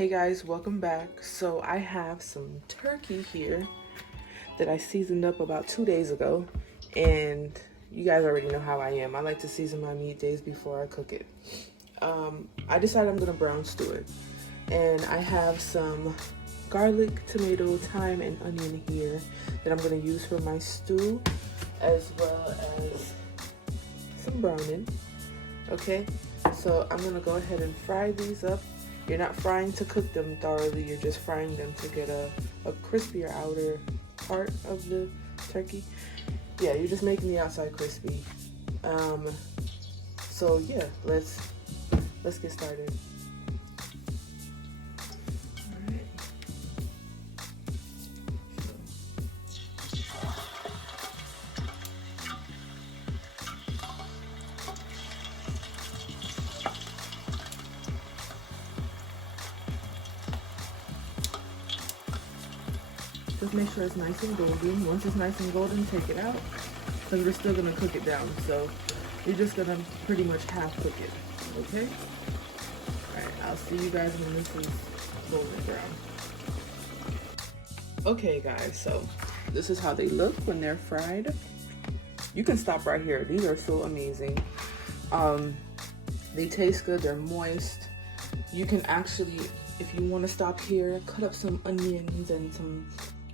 Hey guys, welcome back. So I have some turkey here that I seasoned up about 2 days ago, and you guys already know how I am. I like to season my meat days before I cook it. I decided I'm gonna brown stew it, and I have some garlic, tomato, thyme, and onion here that I'm gonna use for my stew, as well as some browning. Okay, so I'm gonna go ahead and fry these up. You're not frying to cook them thoroughly, you're just frying them to get a crispier outer part of the turkey. Yeah, you're just making the outside crispy. So yeah, let's get started. Just make sure it's nice and golden. Once it's nice and golden, take it out, because we're still gonna cook it down. So you're just gonna pretty much half cook it, okay? All right, I'll see you guys when this is golden brown. Okay guys, so this is how they look when they're fried. You can stop right here. These are so amazing. They taste good, they're moist. You can actually, if you want to stop here, cut up some onions and some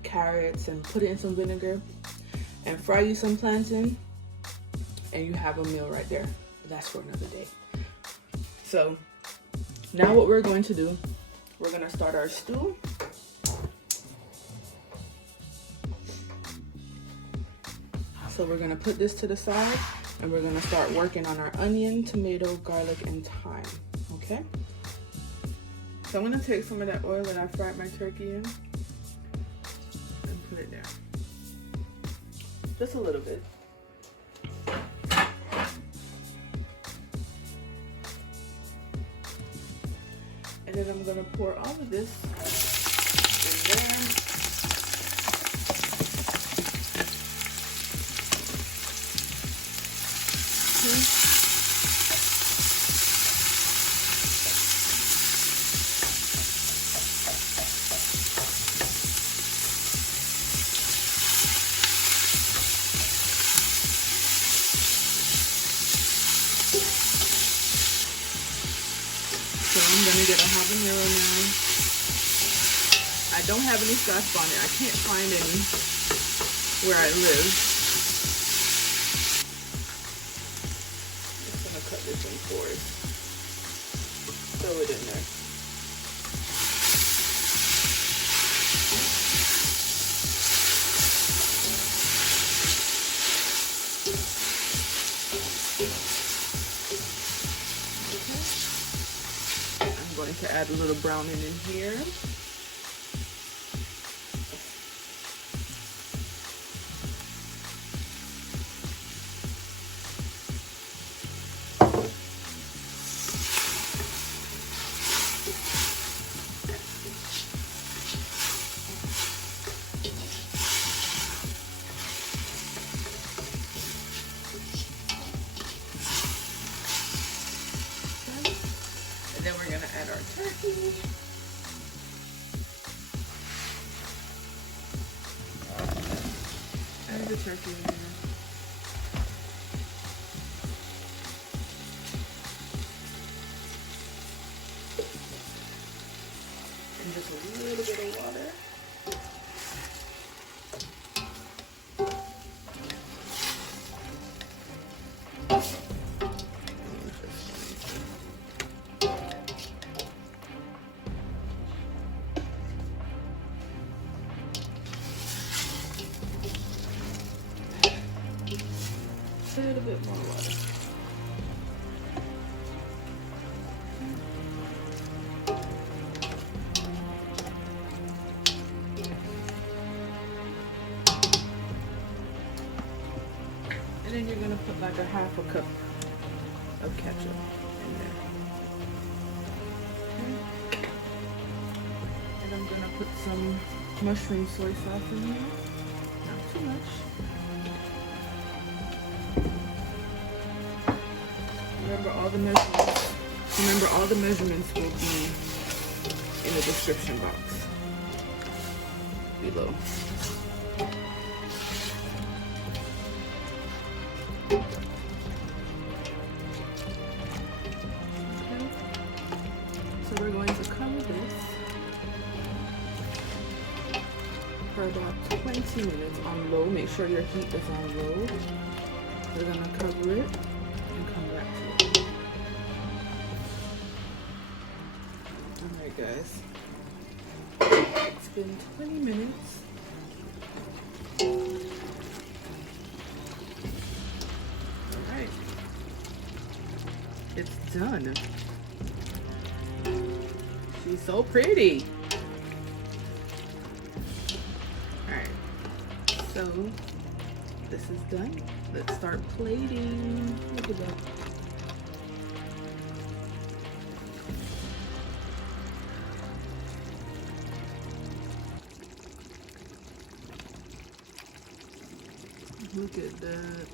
carrots and put it in some vinegar and fry you some plantain, and you have a meal right there. But that's for another day. So now what we're going to do, we're going to start our stew. So we're going to put this to the side, and we're going to start working on our onion, tomato, garlic, and thyme. Okay, so I'm going to take some of that oil that I fried my turkey in and put it there, just a little bit. And then I'm going to pour all of this in there. So I'm gonna get a habanero now. I don't have any scotch bonnet. I can't find any where I live. Just gonna cut this in fours. Throw it in there. I'm going to add a little browning in here. Then we're gonna add our turkey. Add the turkey in there. And just a little bit of water. A little bit more water. And then you're gonna put like a half a cup of ketchup in there. Okay. And I'm gonna put some mushroom soy sauce in here. Not too much. Remember all the measurements will be in the description box below. So we're going to cover this for about 20 minutes on low. Make sure your heat is on low. We're gonna cover it and come back to it. Alright guys, it's been 20 minutes. Alright, it's done. She's so pretty. Alright, so this is done. Let's start plating. Look at that. Look at that.